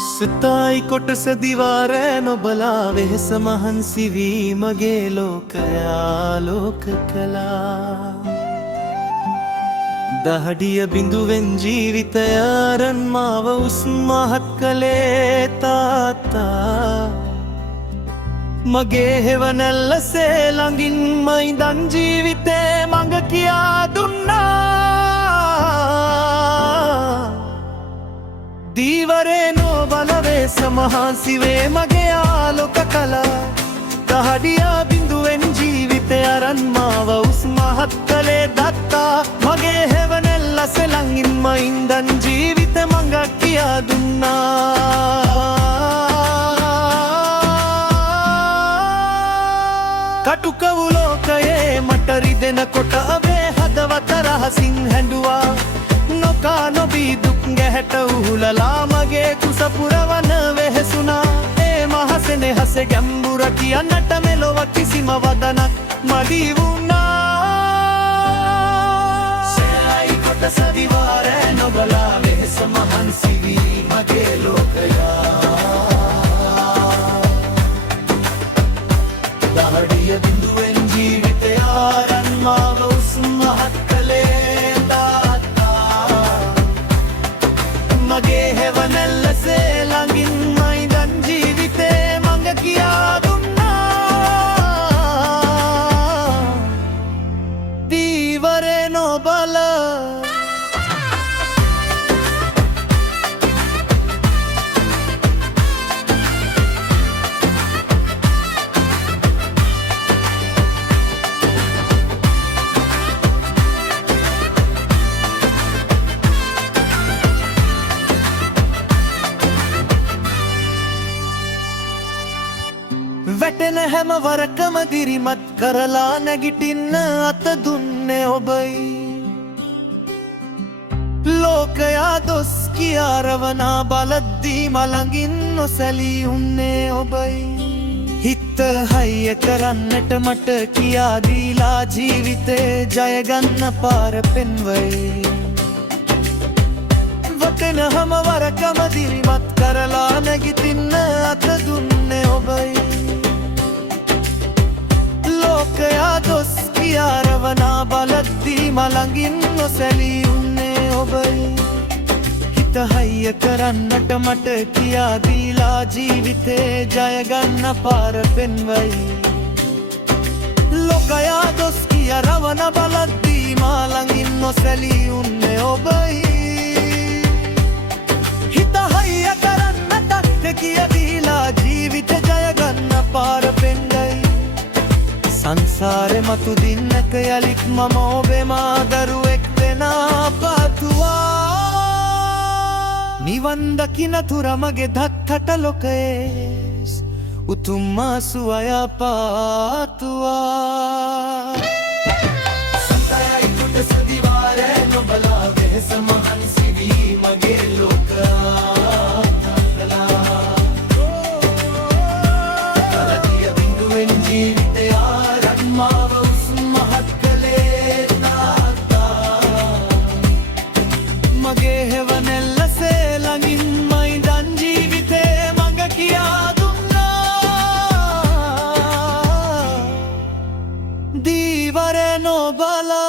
සිතයි කොටස දිවාරෑ නොබලා වෙහෙස මහන්සි වී මගේ ලෝකයා ලෝක කළා. දහඩිය බිඳුවෙන් ජීවිතය අරන් මාව උස්මහත් කළේ තාත්තා. මගේ හෙවනැල්ලසේ ළඟින්ම ඉඳන් ජීවිතේ මඟ කියා දුන්නා. දීවරේ නොබල වෙහෙස මහන්සි වේ මගේ ආලෝක කළා. දහඩිය බිඳුවෙන් ජීවිතය අරන් මාව උස්මහත් කළේ තාත්තා. මගේ හෙවනැල්ලසේ ළඟින්ම ඉඳන් ජීවිත මඟ කියා දුන්නා. කටුක වූ ලෝකයේ මට රිදෙනකොට අපේ හදවත රහසින් හැඬුවා. නොකා නොබී දුක් ගැහැට උහුලලා මගේ කුස පුරවන වෙහෙසුණා. ඒ මහසෙනෙහස ගැඹුර කියන්නට මෙලොව කිසිම වදනක් මදි වුණා. සෑයි කොටස දිවාරෑ නොබලා වෙහෙස මහන්සි වී මගේ ලෝකයා. දහඩිය බිඳුවෙන් ජීවිතය අරන් මාව උස්මහත් කළේ තාත්තා. මගේ හෙවනැල්ලසේ ළඟින්ම ඉඳන් ජීවිතේ මඟ කියා දුන්නා. දීවරේ නොබල වැටෙන හැම වරකම දිරිමත් කරලා නැගිටින්න අත දුන්නේ ඔබයි. ලෝකයා දොස් කියාරවනා බලද්දී මළඟින් නොසැලී උන්නේ ඔබයි. හිත හයිය කරන්නට මට කියා දීලා ජීවිතේ ජයගන්න පාර පෙන්වයි. වටෙන හැම වරකම දිරිමත් කරලා නැගිටින්න අත දුන්නේ ඔබයි. ලෝකයා දොස් කියාරවනා බලද්දී මළඟින් නොසැලී උන්නේ ඔබයි. හිත හයිය කරන්නට මට කියා දීලා ජීවිතේ ජයගන්න පාර පෙන්වයි. ලෝකයා දොස් කියාරවනා බලද්දී මළඟින් නොසැලී උන්නේ ඔබයි. හිත හයිය කරන්නට කියා දීලා ජීවිතේ ජයගන්න පාර පෙන්වයි. සංසාරෙ මතු දින්නක යලික් මම ඔබේ මාදරුවෙක් වෙනා පාතුවා. නිවන් දකින තුර මගේ දත්තට ලොකයේ උතුම් සුවය පාතුවා. සන්තයයි කොටස දිවාරෑ නොබලා වෙහෙස මහන්සි වී මගේ ලෝකයා. දහඩිය බිඳුවෙන් ජීවිතය මාව උස්මහත් කළේ තාත්තා. මගේ හෙවනැල්ලසේ ළඟින්ම ඉඳන් ජීවිතේ මඟ කියා දුන්නා. දීවරේ නොබලා